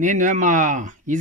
你那嘛，一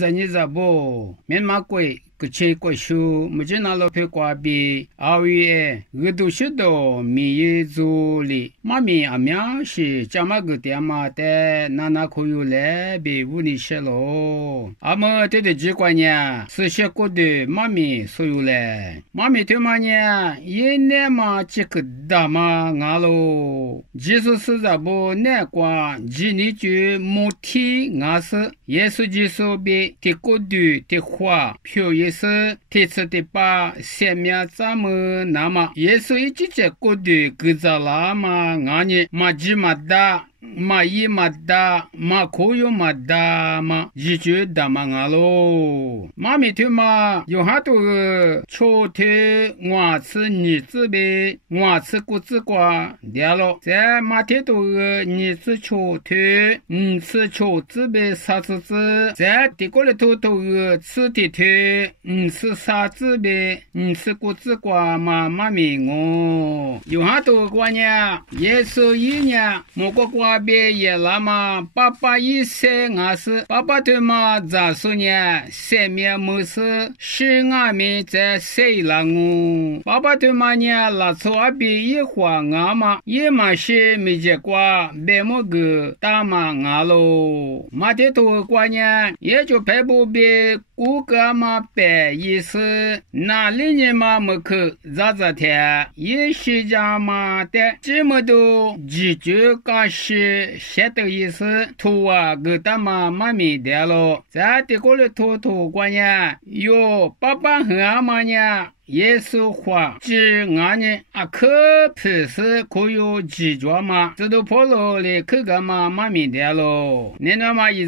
不，面嘛贵。个切个树，目前那老皮瓜比二月，我都许多米业做哩。妈咪阿苗是家嘛个店嘛的，那可有来比屋里些咯。阿么对的几块呢，是些过的妈咪所有嘞。妈咪对嘛呢，一年嘛几个大嘛俺咯。即使是在不难关，几年就没提俺是，也是几手比的过的的话，票也。是提出的把下面咱们那么也是一直在过的各着啦嘛，俺呢嘛鸡嘛大。嘛一嘛大，嘛可有嘛大嘛，一句大嘛俺咯。妈咪头嘛，有好多个秋天我吃你子呗，我吃谷子瓜掉了。在马天多个你吃秋天，吃秋子呗啥子子，在地过来头个吃的天，吃啥子呗，吃谷子瓜嘛妈咪我。有好多个呢，也是一年，莫个瓜。别也了嘛，爸爸一岁俺是爸爸对嘛咋说呢？三面没事，是俺们在谁了我？爸爸对嘛呢？拉错阿别一话俺嘛，也嘛是没结果，别么个大嘛俺咯。马的多过呢，也就排不别。古个嘛白意思，那里年嘛没去咋天，也是讲嘛的，这么多几句个是写的意思，图啊个大嘛妈咪的咯，在这个里图过呢，哟爸爸和阿妈呢。耶稣话，指俺呢啊，可不是可有几脚嘛？这都破了嘞，可个嘛妈咪的咯。你那嘛你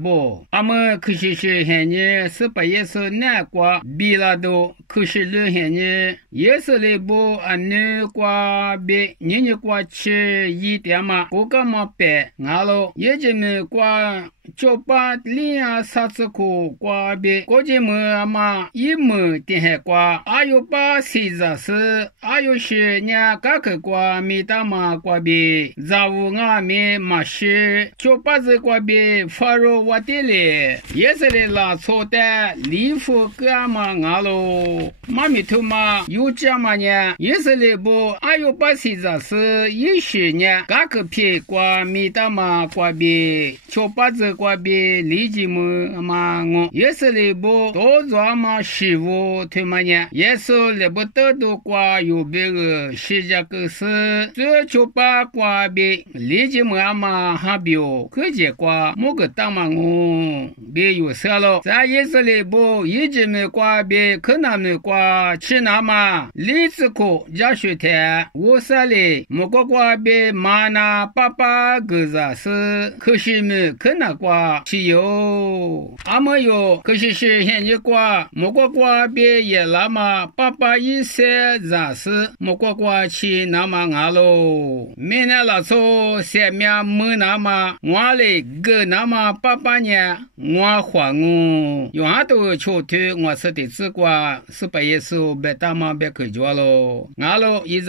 不？俺们可是现呢，是把耶稣南瓜比了都，可是六现呢，耶稣嘞不俺南瓜比，你瓜吃一点嘛，我干嘛白俺咯？也就没瓜。就把脸啥子个瓜别，过节么嘛一么点还瓜，还有把谁子是，还有些人个个瓜没大嘛瓜别，杂物俺们嘛是，就把这瓜别发入我的嘞，也是来拉错的，礼服个嘛俺咯，妈咪头嘛有这嘛呢，也是来不，还有把谁子是，一些人个个皮瓜没大嘛瓜别，就把这。瓜别理解嘛我也是来不多做嘛师傅他们呢也是来不得多瓜有别个世界个事这就把瓜别理解嘛还表可结瓜某个当嘛我别有事了咱也是来不一直没瓜别可能没瓜吃那嘛李子课加学天我说嘞某个瓜别嘛那爸爸个子是可是没可能瓜是有，阿没有，可是现在瓜，莫瓜别也那么爸爸一些杂事，莫瓜去那么俺喽。明年那错下面没那么，我嘞个那么爸爸呢，我还我，有很多秋天我吃的吃瓜，是不也是别大嘛别去做喽。俺喽一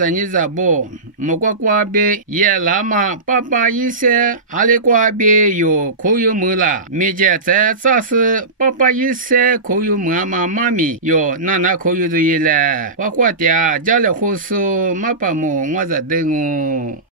不，莫瓜别也那么爸爸一些，阿里瓜别有可有没了。没见在这是爸爸一岁可有妈咪哟，那可有这一嘞，我的家里护士妈爸母我在等我。